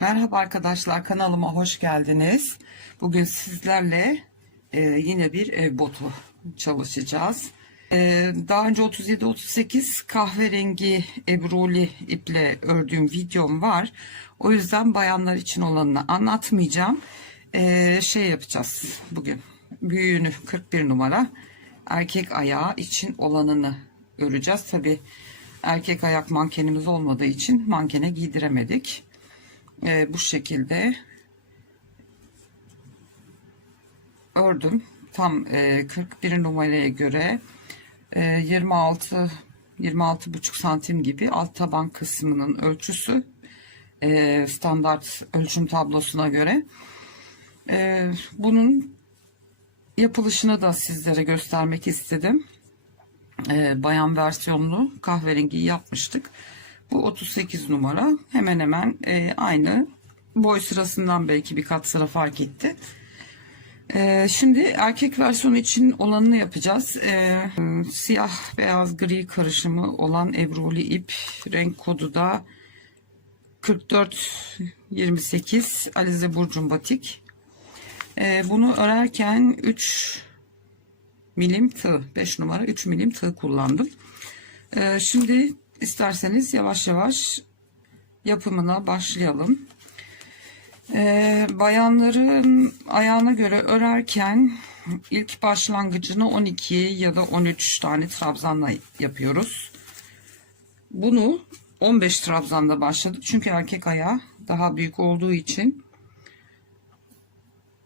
Merhaba arkadaşlar, kanalıma hoş geldiniz. Bugün sizlerle yine bir ev botu çalışacağız. Daha önce 37-38 kahverengi ebruli iple ördüğüm videom var. O yüzden bayanlar için olanını anlatmayacağım. Şey yapacağız bugün. Büyüğünü 41 numara, erkek ayağı için olanını öreceğiz. Tabi erkek ayak mankenimiz olmadığı için mankene giydiremedik. Bu şekilde ördüm. Tam 41 numaraya göre 26,5 santim gibi alt taban kısmının ölçüsü, standart ölçüm tablosuna göre. Bunun yapılışını da sizlere göstermek istedim. Bayan versiyonlu kahverengi yapmıştık. Bu 38 numara, hemen hemen aynı boy sırasından belki birkaç sıra fark etti. Şimdi erkek versiyonu için olanını yapacağız. Siyah beyaz gri karışımı olan ebruli ip, renk kodu da 4428 Alize Burcun batik. Bunu örerken 3 milim tığ, 5 numara 3 milim tığ kullandım. Şimdi İsterseniz yavaş yavaş yapımına başlayalım. Bayanların ayağına göre örerken ilk başlangıcını 12 ya da 13 tane trabzanla yapıyoruz. Bunu 15 trabzanla başladık. Çünkü erkek ayağı daha büyük olduğu için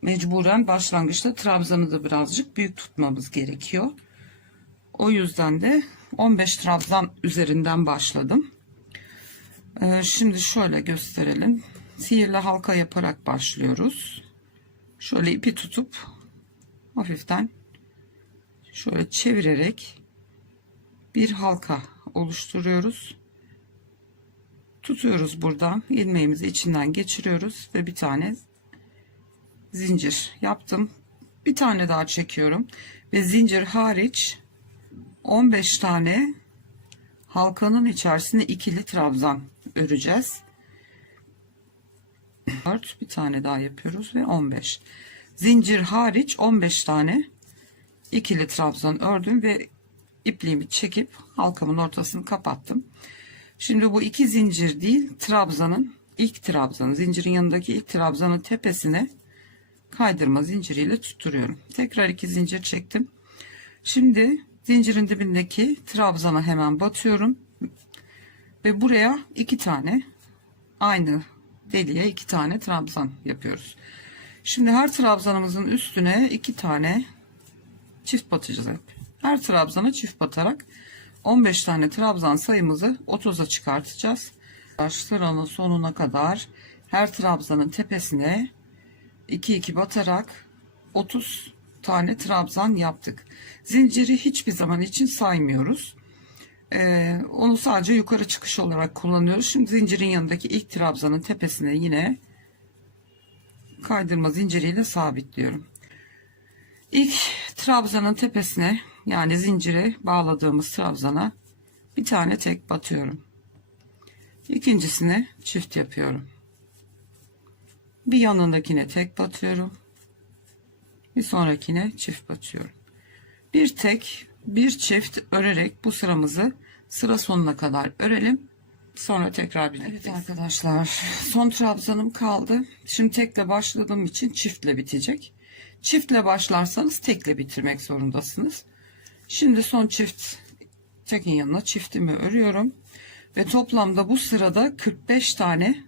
mecburen başlangıçta trabzanı da birazcık büyük tutmamız gerekiyor. O yüzden de 15 trabzan üzerinden başladım. Şimdi şöyle gösterelim. Sihirli halka yaparak başlıyoruz. Şöyle ipi tutup hafiften şöyle çevirerek bir halka oluşturuyoruz. Tutuyoruz buradan. İlmeğimizi içinden geçiriyoruz ve bir tane zincir yaptım. Bir tane daha çekiyorum ve zincir hariç 15 tane halkanın içerisine ikili trabzan öreceğiz. 4, bir tane daha yapıyoruz ve 15. Zincir hariç 15 tane ikili trabzan ördüm ve ipliğimi çekip halkamın ortasını kapattım. Şimdi bu iki zincir değil, trabzanın ilk trabzanı, zincirin yanındaki ilk trabzanın tepesine kaydırma zinciriyle tutturuyorum. Tekrar iki zincir çektim. Şimdi zincirin dibindeki trabzana hemen batıyorum ve buraya iki tane, aynı deliğe iki tane trabzan yapıyoruz. Şimdi her trabzanımızın üstüne iki tane çift batacağız hep. Her trabzana çift batarak 15 tane trabzan sayımızı 30'a çıkartacağız. Sıranın sonuna kadar her trabzanın tepesine 2 batarak 30 tane trabzan yaptık. Zinciri hiçbir zaman için saymıyoruz. Onu sadece yukarı çıkış olarak kullanıyoruz. Şimdi zincirin yanındaki ilk trabzanın tepesine yine kaydırma zinciriyle sabitliyorum. İlk trabzanın tepesine, yani zincire bağladığımız trabzana bir tane tek batıyorum. İkincisine çift yapıyorum. Bir yanındakine tek batıyorum. Bir sonrakine çift batıyorum. Bir tek, bir çift örerek bu sıramızı sıra sonuna kadar örelim. Sonra tekrar birlikteyiz. Evet arkadaşlar, son trabzanım kaldı. Şimdi tekle başladığım için çiftle bitecek. Çiftle başlarsanız tekle bitirmek zorundasınız. Şimdi son çift, tekin yanına çiftimi örüyorum. Ve toplamda bu sırada 45 tane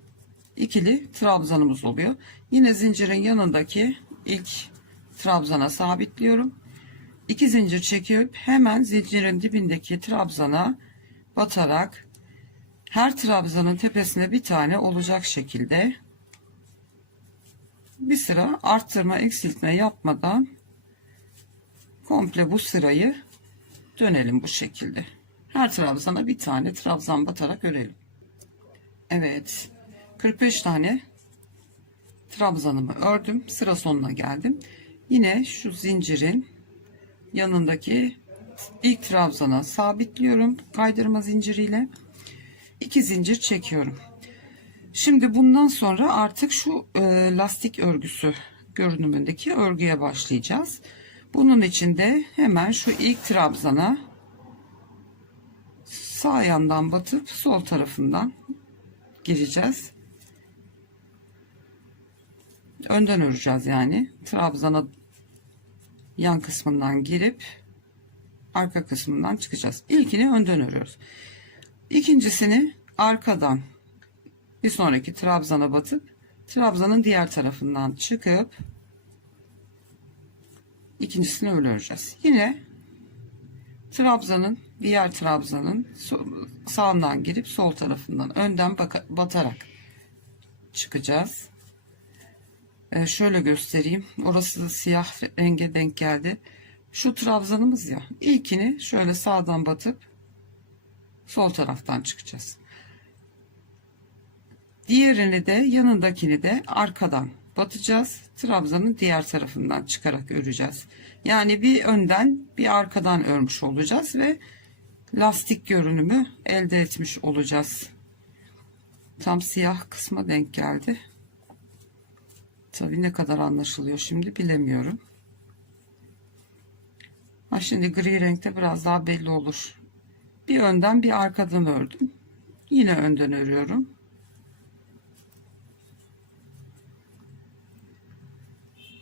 ikili trabzanımız oluyor. Yine zincirin yanındaki ilk trabzana sabitliyorum. 2 zincir çekip hemen zincirin dibindeki trabzana batarak her trabzanın tepesine bir tane olacak şekilde bir sıra arttırma eksiltme yapmadan komple bu sırayı dönelim bu şekilde. Her trabzana bir tane trabzan batarak örelim. Evet, 45 tane trabzanımı ördüm. Sıra sonuna geldim. Yine şu zincirin yanındaki ilk trabzana sabitliyorum kaydırma zinciriyle. 2 zincir çekiyorum. Şimdi bundan sonra artık şu lastik örgüsü görünümündeki örgüye başlayacağız. Bunun için de hemen şu ilk trabzana sağ yandan batıp sol tarafından gireceğiz. Önden öreceğiz yani. Trabzana yan kısmından girip arka kısmından çıkacağız. İlkini önden örüyoruz. İkincisini arkadan bir sonraki trabzana batıp trabzanın diğer tarafından çıkıp ikincisini öyle öreceğiz. Yine trabzanın diğer trabzanın sağından girip sol tarafından önden batarak çıkacağız. Şöyle göstereyim. Orası da siyah renge denk geldi. Şu trabzanımız ya. İlkini şöyle sağdan batıp sol taraftan çıkacağız. Diğerini de yanındakini de arkadan batacağız. Trabzanın diğer tarafından çıkarak öreceğiz. Yani bir önden bir arkadan örmüş olacağız ve lastik görünümü elde etmiş olacağız. Tam siyah kısma denk geldi. Tabii ne kadar anlaşılıyor şimdi bilemiyorum. Şimdi gri renkte biraz daha belli olur. Bir önden bir arkadan ördüm. Yine önden örüyorum.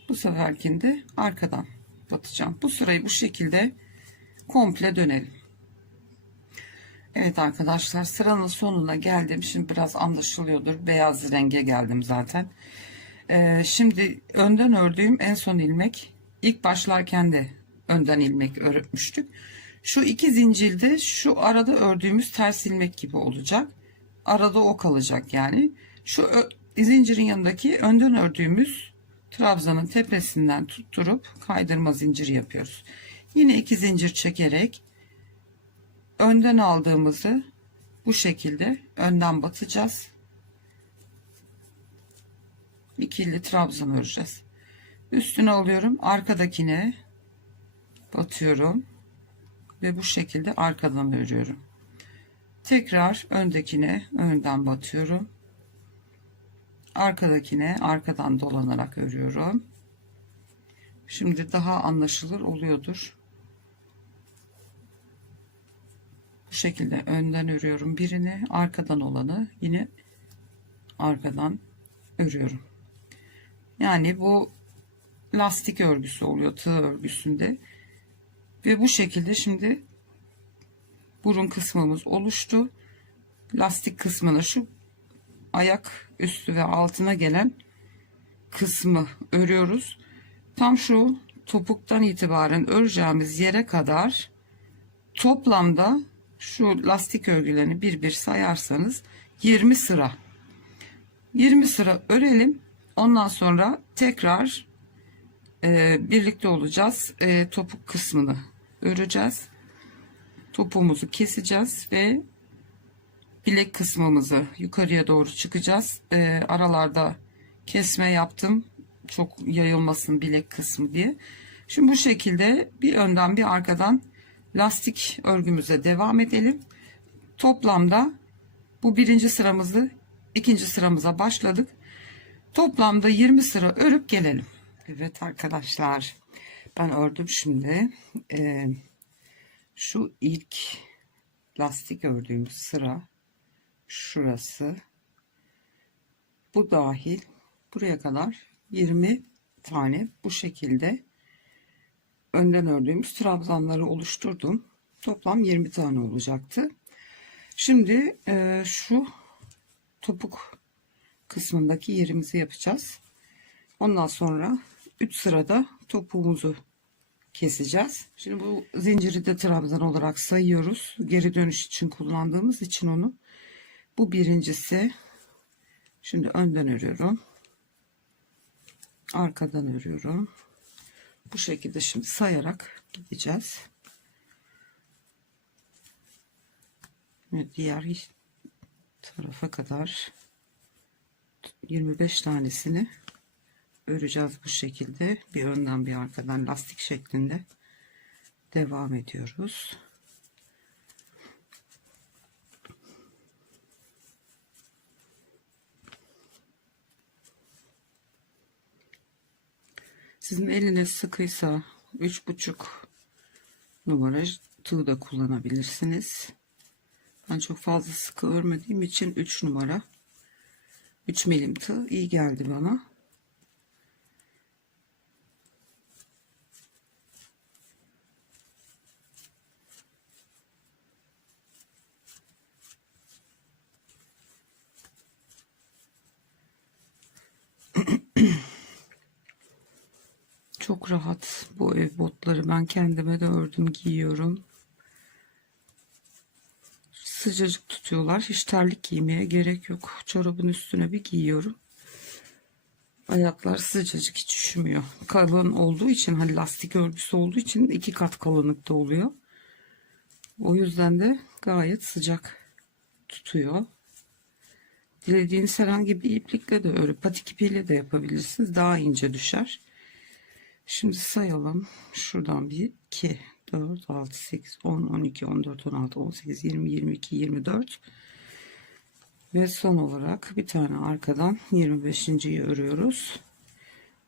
Bu seferkinde arkadan batacağım. Bu sırayı bu şekilde komple dönelim. Evet arkadaşlar, sıranın sonuna geldim. Şimdi biraz anlaşılıyordur. Beyaz renge geldim zaten. Şimdi önden ördüğüm en son ilmek, ilk başlarken de önden ilmek örmüştük. Şu iki zincirde şu arada ördüğümüz ters ilmek gibi olacak. Arada o kalacak yani. Şu zincirin yanındaki önden ördüğümüz trabzanın tepesinden tutturup kaydırma zinciri yapıyoruz. Yine iki zincir çekerek önden aldığımızı bu şekilde önden batacağız. İkili trabzan öreceğiz. Üstüne alıyorum, arkadakine batıyorum ve bu şekilde arkadan örüyorum. Tekrar öndekine önden batıyorum, arkadakine arkadan dolanarak örüyorum. Şimdi daha anlaşılır oluyordur. Bu şekilde önden örüyorum birini, arkadan olanı yine arkadan örüyorum. Yani bu lastik örgüsü oluyor, tığ örgüsünde. Ve bu şekilde şimdi burun kısmımız oluştu. Lastik kısmını, şu ayak üstü ve altına gelen kısmı örüyoruz. Tam şu topuktan itibaren öreceğimiz yere kadar toplamda şu lastik örgülerini bir bir sayarsanız 20 sıra. 20 sıra örelim. Ondan sonra tekrar birlikte olacağız. Topuk kısmını öreceğiz. Topuğumuzu keseceğiz ve bilek kısmımızı yukarıya doğru çıkacağız. Aralarda kesme yaptım, çok yayılmasın bilek kısmı diye. Şimdi bu şekilde bir önden bir arkadan lastik örgümüze devam edelim. Toplamda bu birinci sıramızı ikinci sıramıza başladık. Toplamda 20 sıra örüp gelelim. Evet arkadaşlar, ben ördüm şimdi. Şu ilk lastik ördüğümüz sıra şurası, bu dahil buraya kadar 20 tane bu şekilde önden ördüğümüz trabzanları oluşturdum. Toplam 20 tane olacaktı. Şimdi şu topuk kısmındaki yerimizi yapacağız. Ondan sonra 3 sırada topuğumuzu keseceğiz. Şimdi bu zinciri de trabzan olarak sayıyoruz. Geri dönüş için kullandığımız için onu. Bu birincisi. Şimdi önden örüyorum. Arkadan örüyorum. Bu şekilde şimdi sayarak gideceğiz. Ve diğer tarafa kadar 25 tanesini öreceğiz bu şekilde. Bir önden bir arkadan lastik şeklinde devam ediyoruz. Sizin eliniz sıkıysa 3,5 numara tığ da kullanabilirsiniz. Ben çok fazla sıkı örmediğim için 3 numara 3 milim tığ iyi geldi bana. Çok rahat bu ev botları. Ben kendime de ördüm, giyiyorum. Sıcacık tutuyorlar. Hiç terlik giymeye gerek yok. Çorabın üstüne bir giyiyorum. Ayaklar sıcacık, hiç üşümüyor. Kalın olduğu için, hani lastik örgüsü olduğu için 2 kat kalınlıkta oluyor. O yüzden de gayet sıcak tutuyor. Dilediğiniz herhangi bir iplikle de örüp patik ipiyle de yapabilirsiniz. Daha ince düşer. Şimdi sayalım. Şuradan 1, 2, 4, 6, 8, 10, 12, 14, 16, 18, 20, 22, 24. Ve son olarak bir tane arkadan 25.'yi örüyoruz.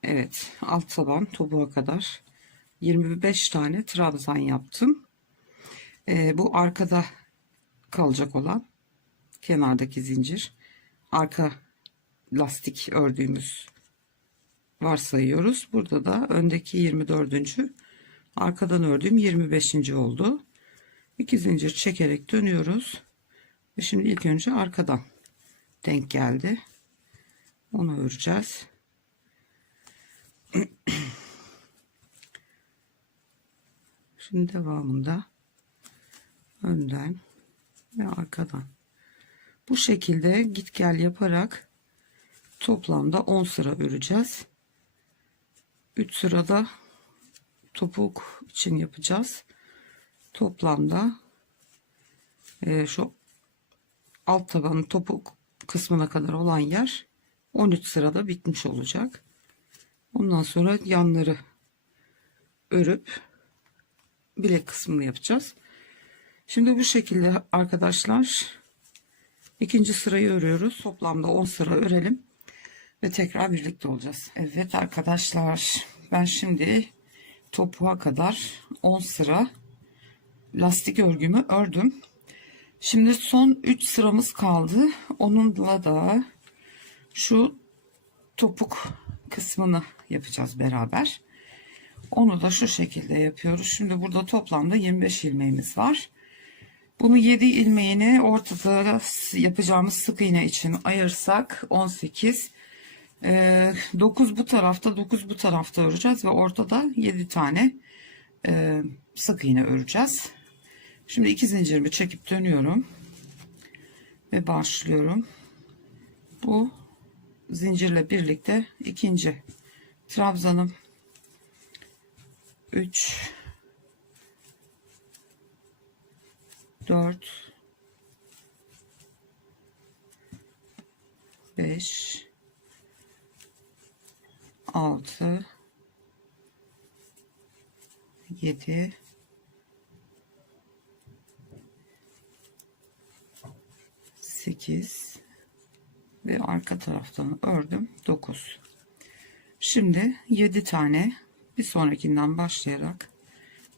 Evet, alt taban topuğa kadar 25 tane trabzan yaptım. Bu arkada kalacak olan kenardaki zincir. Arka lastik ördüğümüz varsayıyoruz. Burada da öndeki 24. arkadan ördüğüm 25. oldu. 2 zincir çekerek dönüyoruz. Ve şimdi ilk önce arkadan denk geldi. Onu öreceğiz. Şimdi devamında önden ve arkadan bu şekilde git gel yaparak toplamda 10 sıra öreceğiz. 3 sırada topuk için yapacağız. Toplamda şu alt tabanın topuk kısmına kadar olan yer 13 sırada bitmiş olacak. Ondan sonra yanları örüp bilek kısmını yapacağız. Şimdi bu şekilde arkadaşlar ikinci sırayı örüyoruz. Toplamda 10 sıra örelim ve tekrar birlikte olacağız. Evet arkadaşlar, ben şimdi topuğa kadar 10 sıra lastik örgümü ördüm. Şimdi son 3 sıramız kaldı. Onunla da şu topuk kısmını yapacağız beraber. Onu da şu şekilde yapıyoruz. Şimdi burada toplamda 25 ilmeğimiz var. Bunu 7 ilmeğini ortada yapacağımız sık iğne için ayırsak 18. 9 bu tarafta, 9 bu tarafta öreceğiz ve ortada 7 tane sık iğne öreceğiz. Şimdi 2 zincirimi çekip dönüyorum ve başlıyorum. Bu zincirle birlikte ikinci trabzanım. 3 4 5 6 7 8 ve arka taraftan ördüm 9. Şimdi 7 tane bir sonrakinden başlayarak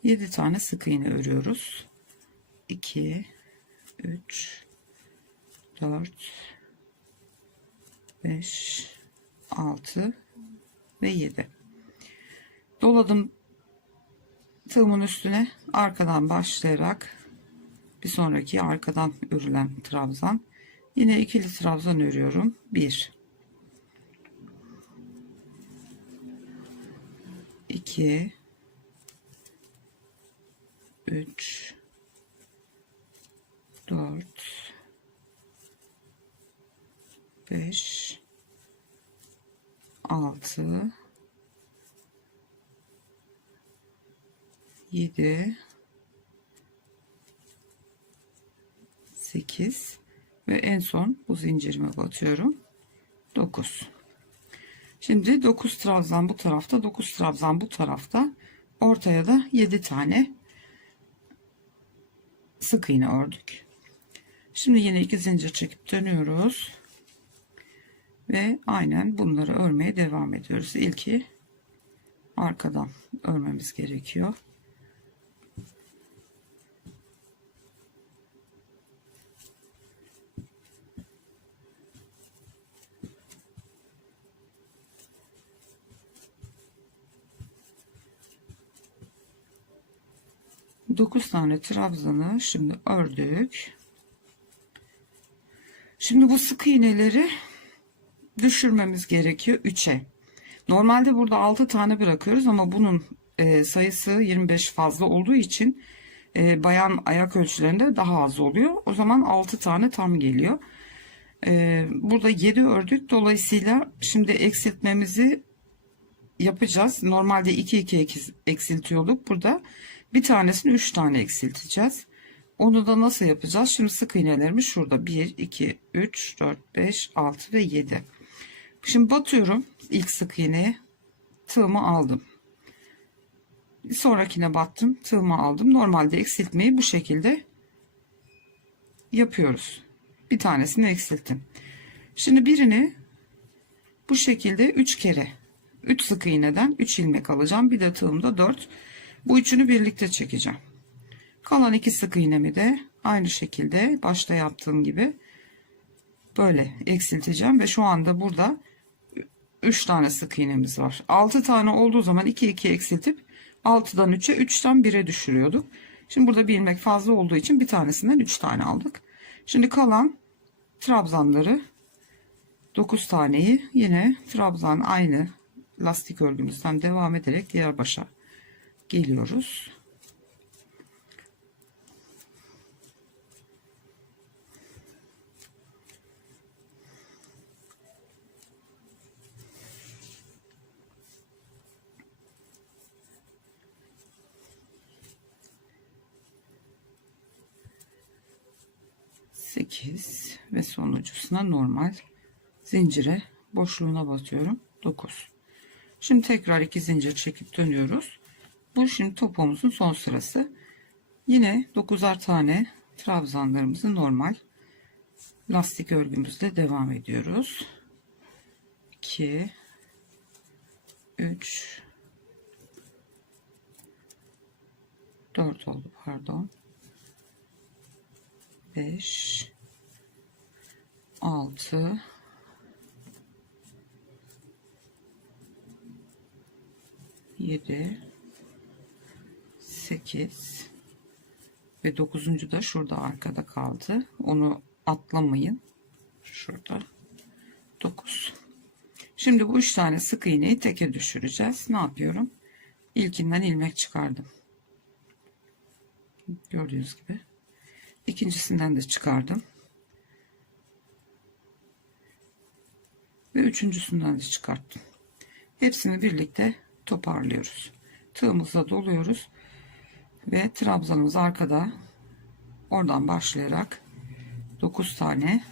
7 tane sık iğne örüyoruz. 2 3 4 5 6 ve 7. Doladım tığımın üstüne, arkadan başlayarak bir sonraki arkadan örülen trabzan, yine ikili trabzan örüyorum. 1 2 3 4 5 6 7 8 ve en son bu zincirime batıyorum. 9. Şimdi 9 trabzan bu tarafta, 9 trabzan bu tarafta, ortaya da 7 tane sık iğne ördük. Şimdi yine 2 zincir çekip dönüyoruz ve aynen bunları örmeye devam ediyoruz. İlki arkadan örmemiz gerekiyor. Dokuz tane trabzanı şimdi ördük. Şimdi bu sık iğneleri düşürmemiz gerekiyor 3'e. Normalde burada 6 tane bırakıyoruz ama bunun sayısı 25 fazla olduğu için bayan ayak ölçülerinde daha az oluyor. O zaman 6 tane tam geliyor. Burada 7 ördük. Dolayısıyla şimdi eksiltmemizi yapacağız. Normalde 2 eksiltiyorduk. Burada bir tanesini 3 tane eksilteceğiz. Onu da nasıl yapacağız? Şimdi sık iğnelerimiz şurada. 1, 2, 3, 4, 5, 6 ve 7. Şimdi batıyorum. İlk sık iğneye tığımı aldım. Bir sonrakine battım. Tığımı aldım. Normalde eksiltmeyi bu şekilde yapıyoruz. Bir tanesini eksilttim. Şimdi birini bu şekilde 3 kere 3 sık iğneden 3 ilmek alacağım. Bir de tığımda 4. Bu üçünü birlikte çekeceğim. Kalan 2 sık iğnemi de aynı şekilde başta yaptığım gibi böyle eksilteceğim ve şu anda burada 3 tane sık iğnemiz var. 6 tane olduğu zaman 2 eksiltip 6'dan 3'e 3'ten 1'e düşürüyorduk. Şimdi burada bir ilmek fazla olduğu için bir tanesinden 3 tane aldık. Şimdi kalan trabzanları 9 taneyi yine trabzan aynı lastik örgümüzden devam ederek diğer başa geliyoruz. Sekiz ve sonuncusuna normal zincire boşluğuna batıyorum. 9. Şimdi tekrar 2 zincir çekip dönüyoruz. Bu şimdi topumuzun son sırası. Yine 9'ar tane trabzanlarımızı normal lastik örgümüzle devam ediyoruz. 2 3 4 oldu pardon. 5 6 7 8 ve 9. da şurada arkada kaldı. Onu atlamayın. Şurada 9. Şimdi bu 3 tane sık iğneyi teke düşüreceğiz. Ne yapıyorum? İlkinden ilmek çıkardım. Gördüğünüz gibi. İkincisinden de çıkardım. Ve üçüncüsünden de çıkarttım. Hepsini birlikte toparlıyoruz. Tığımızla doluyoruz. Ve trabzanımız arkada. Oradan başlayarak 9 tane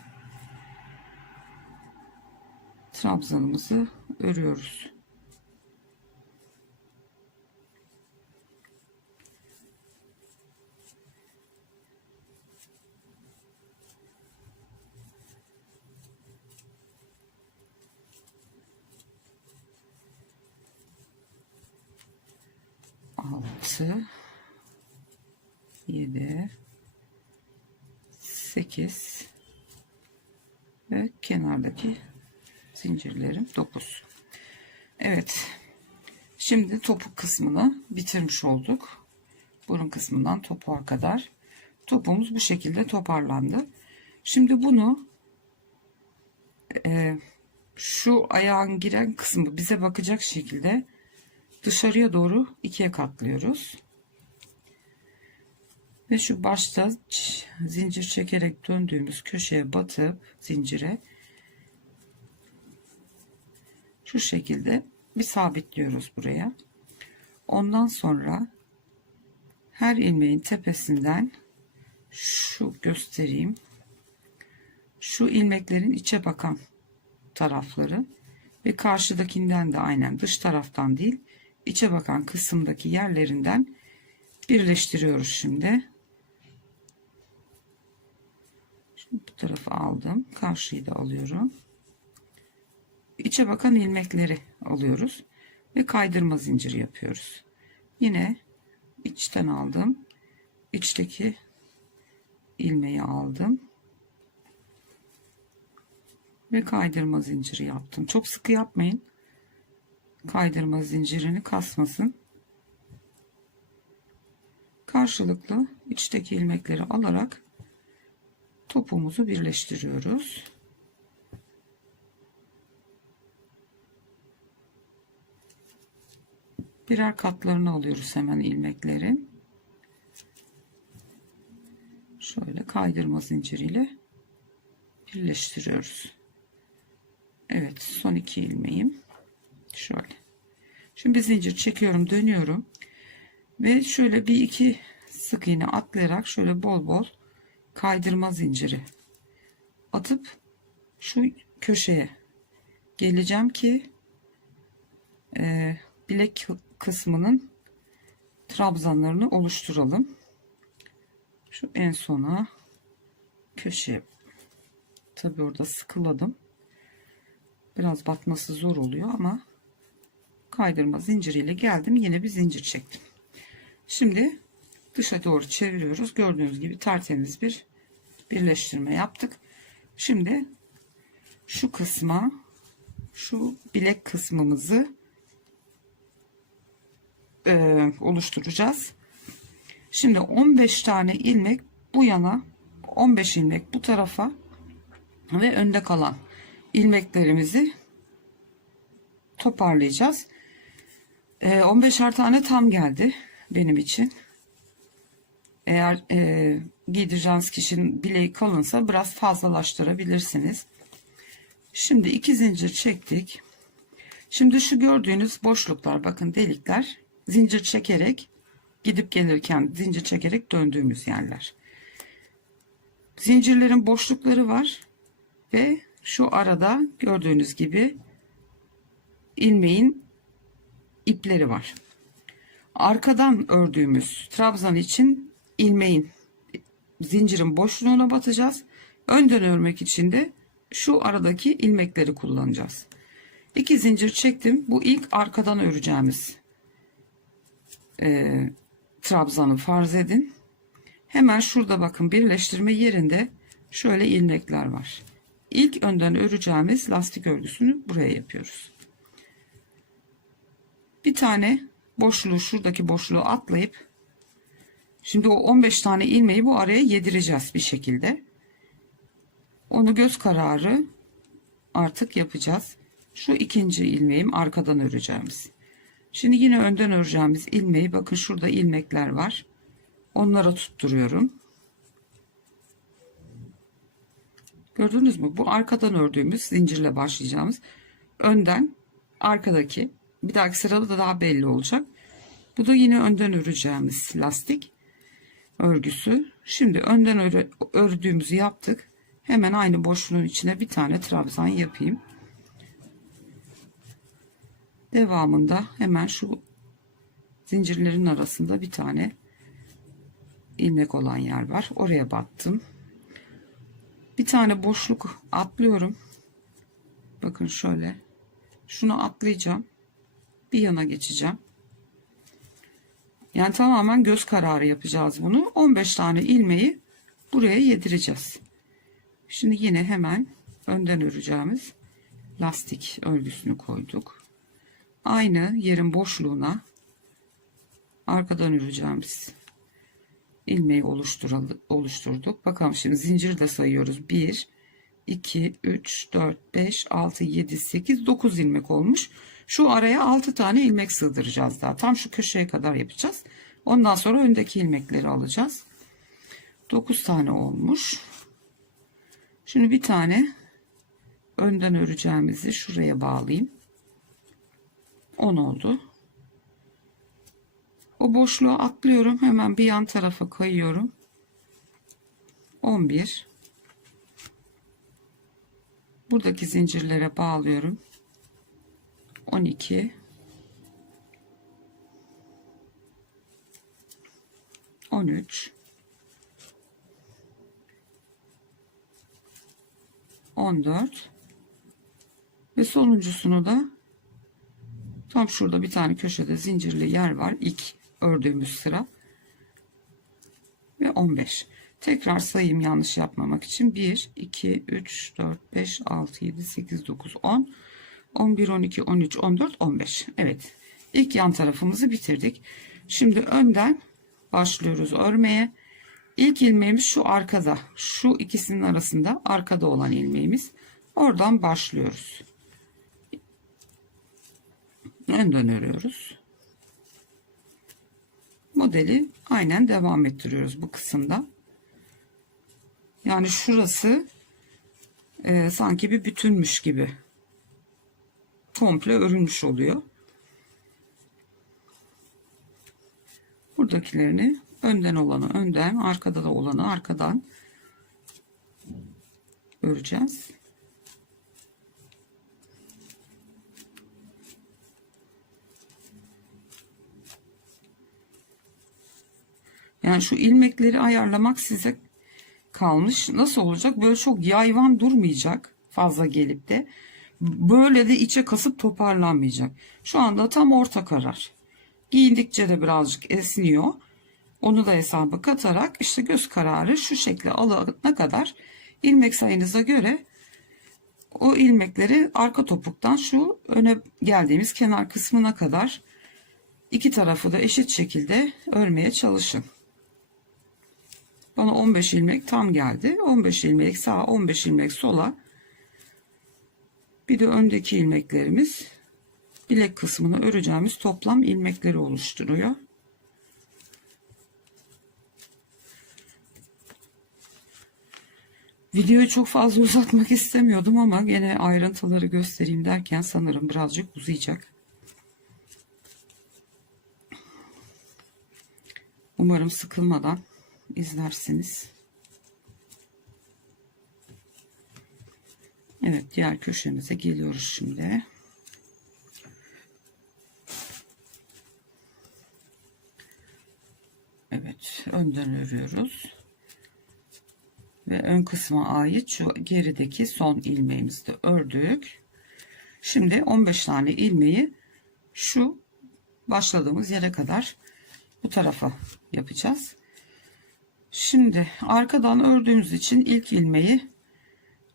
trabzanımızı örüyoruz. Altı, 7, 8 ve kenardaki zincirlerim 9. Evet. Şimdi topuk kısmını bitirmiş olduk. Burun kısmından topuğa kadar. Topumuz bu şekilde toparlandı. Şimdi bunu şu ayağın giren kısmı bize bakacak şekilde dışarıya doğru ikiye katlıyoruz. Ve şu başta zincir çekerek döndüğümüz köşeye batıp zincire şu şekilde bir sabitliyoruz buraya. Ondan sonra her ilmeğin tepesinden şu göstereyim. Şu ilmeklerin içe bakan tarafları ve karşıdakinden de aynen dış taraftan değil içe bakan kısımdaki yerlerinden birleştiriyoruz şimdi. Şimdi bu tarafı aldım. Karşıyı da alıyorum. İçe bakan ilmekleri alıyoruz. ve kaydırma zinciri yapıyoruz. Yine içten aldım. İçteki ilmeği aldım ve kaydırma zinciri yaptım. Çok sıkı yapmayın. Kaydırma zincirini kasmasın. Karşılıklı içteki ilmekleri alarak topumuzu birleştiriyoruz. Birer katlarını alıyoruz hemen ilmeklerin. Şöyle kaydırma zinciriyle birleştiriyoruz. Evet, son 2 ilmeğim. Şöyle. Şimdi bir zincir çekiyorum, dönüyorum ve şöyle bir iki sık iğne atlayarak şöyle bol bol kaydırma zinciri atıp şu köşeye geleceğim ki bilek kısmının trabzanlarını oluşturalım. Şu en sona köşeye, tabi orada sıkıladım, biraz batması zor oluyor ama kaydırma zinciriyle geldim, yine bir zincir çektim. Şimdi dışa doğru çeviriyoruz. Gördüğünüz gibi tertemiz bir birleştirme yaptık. Şimdi şu kısma, şu bilek kısmımızı oluşturacağız. Şimdi 15 tane ilmek bu yana, 15 ilmek bu tarafa ve önde kalan ilmeklerimizi toparlayacağız. 15'er tane tam geldi benim için. Eğer giydireceğiniz kişinin bileği kalınsa biraz fazlalaştırabilirsiniz. Şimdi 2 zincir çektik. Şimdi şu gördüğünüz boşluklar, bakın delikler, zincir çekerek gidip gelirken zincir çekerek döndüğümüz yerler. Zincirlerin boşlukları var ve şu arada gördüğünüz gibi ilmeğin ipleri var. Arkadan ördüğümüz trabzan için ilmeğin, zincirin boşluğuna batacağız. Önden örmek için de şu aradaki ilmekleri kullanacağız. 2 zincir çektim. Bu ilk arkadan öreceğimiz trabzanı farz edin. Hemen şurada bakın, birleştirme yerinde şöyle ilmekler var. İlk önden öreceğimiz lastik örgüsünü buraya yapıyoruz. Bir tane boşluğu, şuradaki boşluğu atlayıp şimdi o 15 tane ilmeği bu araya yedireceğiz bir şekilde. Onu göz kararı artık yapacağız. Şu ikinci ilmeğim, arkadan öreceğimiz. Şimdi yine önden öreceğimiz ilmeği, bakın şurada ilmekler var. Onlara tutturuyorum. Gördünüz mü? Bu arkadan ördüğümüz, zincirle başlayacağımız, önden arkadaki, bir dahaki sırada da daha belli olacak. Bu da yine önden öreceğimiz lastik örgüsü. Şimdi önden ördüğümüzü yaptık. Hemen aynı boşluğun içine bir tane trabzan yapayım. Devamında hemen şu zincirlerin arasında bir tane ilmek olan yer var. Oraya battım. Bir tane boşluk atlıyorum. Bakın şöyle. Şunu atlayacağım. Bir yana geçeceğim. Yani tamamen göz kararı yapacağız bunu. 15 tane ilmeği buraya yedireceğiz. Şimdi yine hemen önden öreceğimiz lastik örgüsünü koyduk. Aynı yerin boşluğuna arkadan öreceğimiz ilmeği oluşturduk. Bakalım şimdi zincir de sayıyoruz. 1, 2, 3, 4, 5, 6, 7, 8, 9 ilmek olmuş. Şu araya 6 tane ilmek sığdıracağız daha. Tam şu köşeye kadar yapacağız. Ondan sonra öndeki ilmekleri alacağız. 9 tane olmuş. Şimdi bir tane önden öreceğimizi şuraya bağlayayım. 10 oldu. O boşluğu atlıyorum. Hemen bir yan tarafa kayıyorum. 11. Buradaki zincirlere bağlıyorum. 12. 13. 14. Ve sonuncusunu da Tam şurada bir tane köşede zincirli yer var. İlk ördüğümüz sıra. Ve 15. Tekrar sayayım yanlış yapmamak için. 1, 2, 3, 4, 5, 6, 7, 8, 9, 10, 11, 12, 13, 14, 15. Evet. İlk yan tarafımızı bitirdik. Şimdi önden başlıyoruz örmeye. İlk ilmeğimiz şu arkada. Şu ikisinin arasında arkada olan ilmeğimiz. Oradan başlıyoruz. Önden örüyoruz. Modeli aynen devam ettiriyoruz bu kısımda. Yani şurası sanki bir bütünmüş gibi komple örülmüş oluyor. Buradakilerini önden olanı önden, arkada da olanı arkadan öreceğiz. Yani şu ilmekleri ayarlamak size kalmış. Nasıl olacak? Böyle çok yayvan durmayacak. Fazla gelip de. Böyle de içe kasıp toparlanmayacak. Şu anda tam orta karar. Giyindikçe de birazcık esniyor. Onu da hesaba katarak işte göz kararı şu şekle alana kadar ilmek sayınıza göre o ilmekleri arka topuktan şu öne geldiğimiz kenar kısmına kadar iki tarafı da eşit şekilde örmeye çalışın. Bana 15 ilmek tam geldi. 15 ilmek sağa, 15 ilmek sola. Bir de öndeki ilmeklerimiz bilek kısmını öreceğimiz toplam ilmekleri oluşturuyor. Videoyu çok fazla uzatmak istemiyordum ama gene ayrıntıları göstereyim derken sanırım birazcık uzayacak. Umarım sıkılmadan izlersiniz. Evet, diğer köşemize geliyoruz şimdi. Evet, önden örüyoruz. Ve ön kısma ait şu gerideki son ilmeğimizi de ördük. Şimdi 15 tane ilmeği şu başladığımız yere kadar bu tarafa yapacağız. Şimdi arkadan ördüğümüz için ilk ilmeği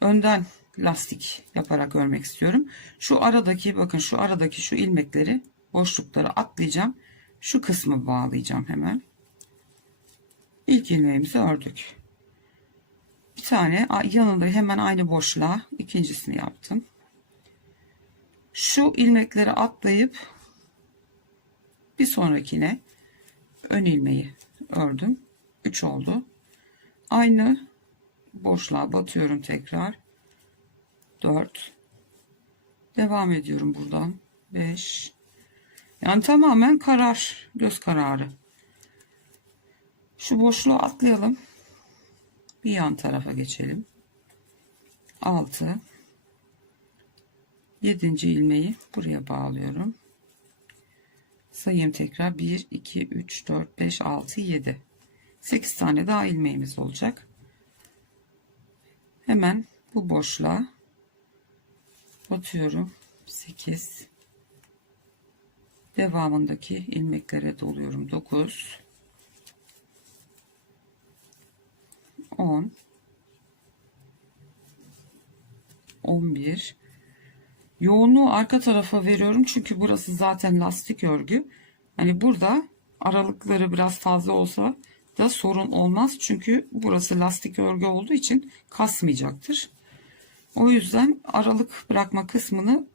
önden lastik yaparak örmek istiyorum. Şu aradaki bakın şu aradaki şu ilmekleri boşlukları atlayacağım. Şu kısmı bağlayacağım hemen. İlk ilmeğimizi ördük. Bir tane yanında hemen aynı boşluğa ikincisini yaptım. Şu ilmekleri atlayıp bir sonrakine ön ilmeği ördüm. 3 oldu. Aynı boşluğa batıyorum tekrar. 4. Devam ediyorum buradan. 5. Yani tamamen karar, göz kararı. Şu boşluğu atlayalım. Bir yan tarafa geçelim. 6. 7. ilmeği buraya bağlıyorum. Sayayım tekrar. 1, 2, 3, 4, 5, 6, 7. 8 tane daha ilmeğimiz olacak. Hemen bu boşluğa batıyorum. 8. Devamındaki ilmeklere doluyorum. 9. 10. 11. Yoğunluğu arka tarafa veriyorum çünkü burası zaten lastik örgü. Hani burada aralıkları biraz fazla olsa da sorun olmaz. Çünkü burası lastik örgü olduğu için kasmayacaktır. O yüzden aralık bırakma kısmını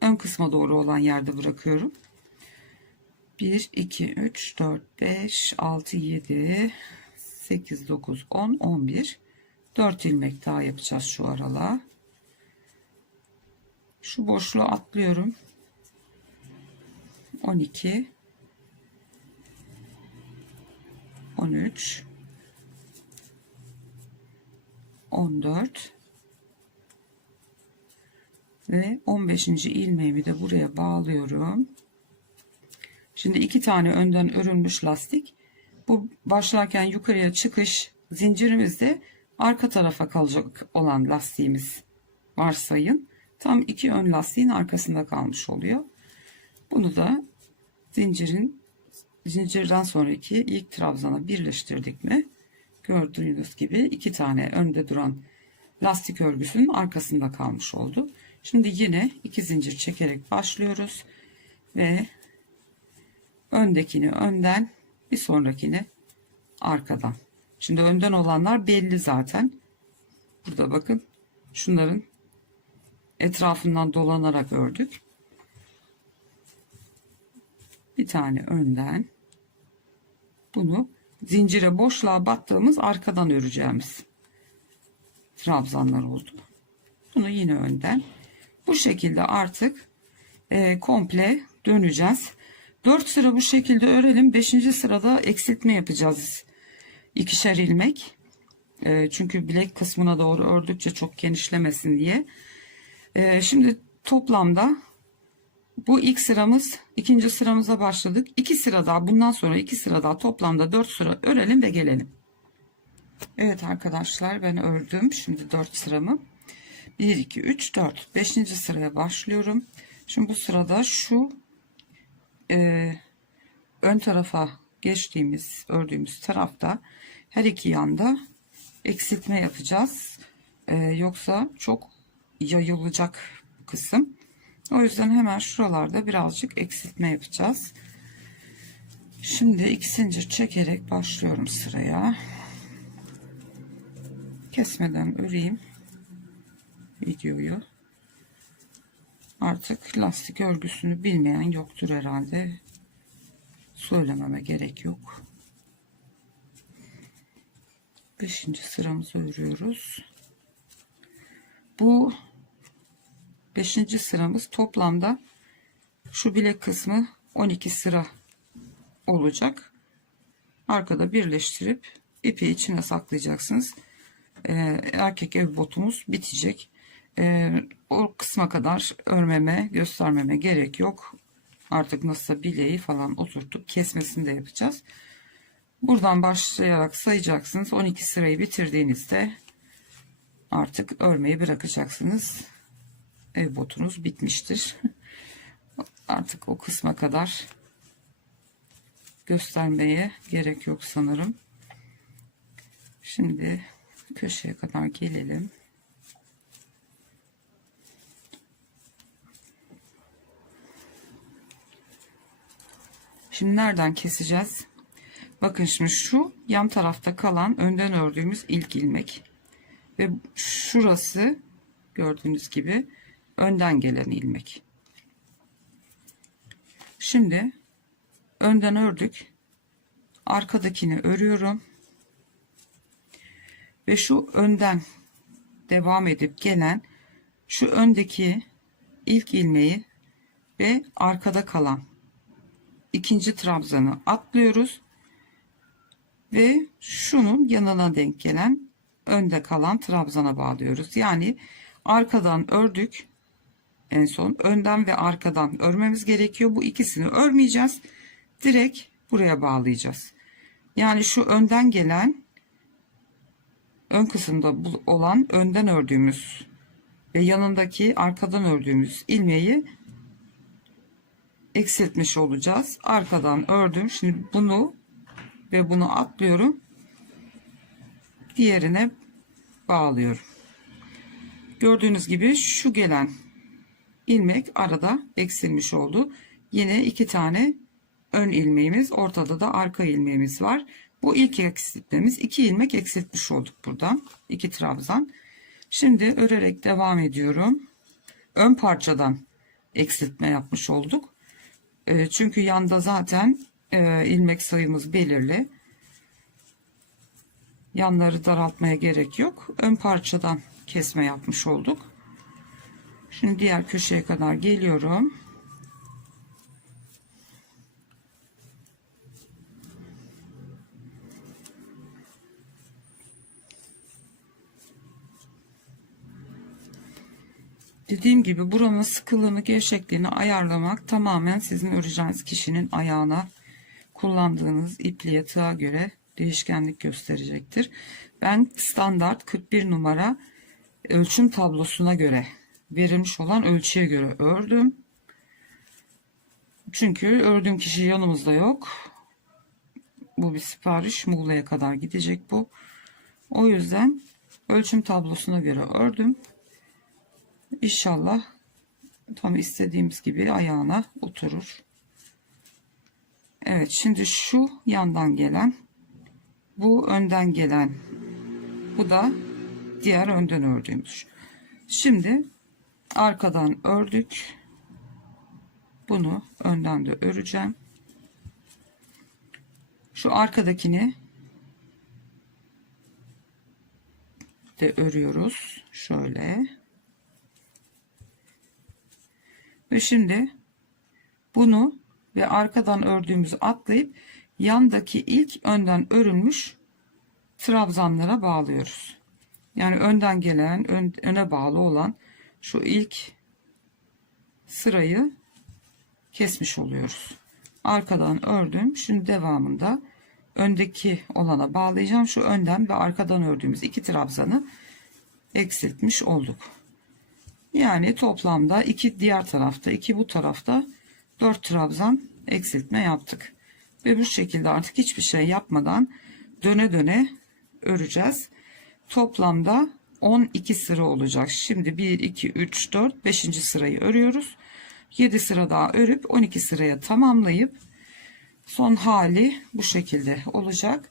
ön kısma doğru olan yerde bırakıyorum. 1, 2, 3, 4, 5, 6, 7, 8, 9, 10, 11. 4 ilmek daha yapacağız şu aralığa. Şu boşluğu atlıyorum. 12, 13, 14 ve 15. ilmeğimi de buraya bağlıyorum. Şimdi 2 tane önden örülmüş lastik. Bu başlarken yukarıya çıkış zincirimizde arka tarafa kalacak olan lastiğimiz varsayın. Tam 2 ön lastiğin arkasında kalmış oluyor. Bunu da zincirden sonraki ilk trabzana birleştirdik mi, gördüğünüz gibi 2 tane önde duran lastik örgüsünün arkasında kalmış oldu. Şimdi yine 2 zincir çekerek başlıyoruz ve öndekini önden, bir sonrakini arkadan. Şimdi önden olanlar belli zaten. Burada bakın, şunların etrafından dolanarak ördük. Bir tane önden, bunu zincire boşluğa battığımız arkadan öreceğimiz trabzanlar oldu. Bunu yine önden, bu şekilde artık komple döneceğiz. 4 sıra bu şekilde örelim. 5. sırada eksiltme yapacağız, 2'şer ilmek. Çünkü bilek kısmına doğru ördükçe çok genişlemesin diye. Şimdi toplamda bu ilk sıramız, 2. sıramıza başladık. 2 sıra daha, bundan sonra 2 sıra daha, toplamda 4 sıra örelim ve gelelim. Evet arkadaşlar, ben ördüm şimdi 4 sıramı. 1 2 3 4, 5. sıraya başlıyorum. Şimdi bu sırada şu ön tarafa ördüğümüz tarafta her iki yanda eksiltme yapacağız. Yoksa çok yayılacak kısım. O yüzden hemen şuralarda birazcık eksiltme yapacağız. Şimdi 2 zincir çekerek başlıyorum sıraya. Kesmeden öreyim videoyu. Artık lastik örgüsünü bilmeyen yoktur herhalde. Söylememe gerek yok. 5. sıramızı örüyoruz. Bu 5. sıramız toplamda şu bilek kısmı 12 sıra olacak. Arkada birleştirip ipi içine saklayacaksınız. Erkek ev botumuz bitecek. O kısma kadar örmeme, göstermeme gerek yok. Artık nasılsa bileği falan oturtup kesmesini de yapacağız. Buradan başlayarak sayacaksınız. 12 sırayı bitirdiğinizde artık örmeyi bırakacaksınız. Ev botunuz bitmiştir. Artık o kısma kadar göstermeye gerek yok sanırım. Şimdi köşeye kadar gelelim. Şimdi nereden keseceğiz? Bakın şimdi şu yan tarafta kalan önden ördüğümüz ilk ilmek ve şurası gördüğünüz gibi önden gelen ilmek. Şimdi önden ördük, arkadakini örüyorum ve şu önden devam edip gelen şu öndeki ilk ilmeği ve arkada kalan 2. trabzanı atlıyoruz ve şunun yanına denk gelen önde kalan trabzana bağlıyoruz. Yani arkadan ördük, en son önden ve arkadan örmemiz gerekiyor. Bu ikisini örmeyeceğiz, direkt buraya bağlayacağız. Yani şu önden gelen, ön kısımda olan önden ördüğümüz ve yanındaki arkadan ördüğümüz ilmeği eksiltmiş olacağız. Arkadan ördüm, şimdi bunu ve bunu atlıyorum, diğerine bağlıyorum. Gördüğünüz gibi şu gelen ilmek arada eksilmiş oldu. Yine 2 tane ön ilmeğimiz, ortada da arka ilmeğimiz var. Bu ilk eksiltmemiz, 2 ilmek eksiltmiş olduk buradan, 2 trabzan. Şimdi örerek devam ediyorum. Ön parçadan eksiltme yapmış olduk. Çünkü yanda zaten ilmek sayımız belirli. Yanları daraltmaya gerek yok. Ön parçadan kesme yapmış olduk. Şimdi diğer köşeye kadar geliyorum. Dediğim gibi buranın sıkılığını, gevşekliğini ayarlamak tamamen sizin öreceğiniz kişinin ayağına, kullandığınız ipliğe, tığa göre değişkenlik gösterecektir. Ben standart 41 numara ölçüm tablosuna göre, verilmiş olan ölçüye göre ördüm. Çünkü ördüğüm kişi yanımızda yok. Bu bir sipariş. Muğla'ya kadar gidecek bu. O yüzden ölçüm tablosuna göre ördüm. İnşallah tam istediğimiz gibi ayağına oturur. Evet, şimdi şu yandan gelen, bu önden gelen, bu da diğer önden ördüğümüz. Şimdi arkadan ördük. Bunu önden de öreceğim. Şu arkadakini de örüyoruz. Şöyle. Ve şimdi bunu ve arkadan ördüğümüzü atlayıp yandaki ilk önden örülmüş trabzanlara bağlıyoruz. Yani önden gelen, öne bağlı olan şu ilk sırayı kesmiş oluyoruz. Arkadan ördüm. Şimdi devamında öndeki olana bağlayacağım. Şu önden ve arkadan ördüğümüz iki trabzanı eksiltmiş olduk. Yani toplamda iki diğer tarafta, iki bu tarafta 4 trabzan eksiltme yaptık. Ve bu şekilde artık hiçbir şey yapmadan döne döne öreceğiz. Toplamda 12 sıra olacak. Şimdi 1, 2, 3, 4, 5. sırayı örüyoruz. 7 sıra daha örüp 12 sıraya tamamlayıp son hali bu şekilde olacak.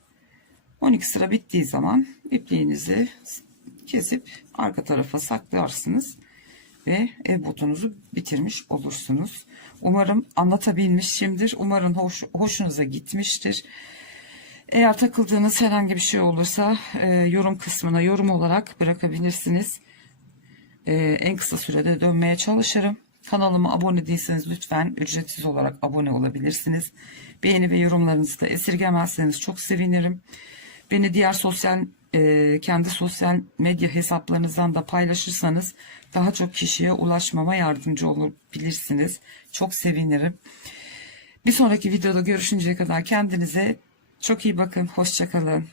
12 sıra bittiği zaman ipliğinizi kesip arka tarafa saklarsınız ve ev botunuzu bitirmiş olursunuz. Umarım anlatabilmişimdir. Umarım hoşunuza gitmiştir. Eğer takıldığınız herhangi bir şey olursa yorum kısmına yorum olarak bırakabilirsiniz. En kısa sürede dönmeye çalışırım. Kanalıma abone değilseniz lütfen ücretsiz olarak abone olabilirsiniz. Beğeni ve yorumlarınızı da esirgemezseniz çok sevinirim. Beni diğer kendi sosyal medya hesaplarınızdan da paylaşırsanız daha çok kişiye ulaşmama yardımcı olabilirsiniz. Çok sevinirim. Bir sonraki videoda görüşünceye kadar kendinize çok iyi bakın. Hoşça kalın.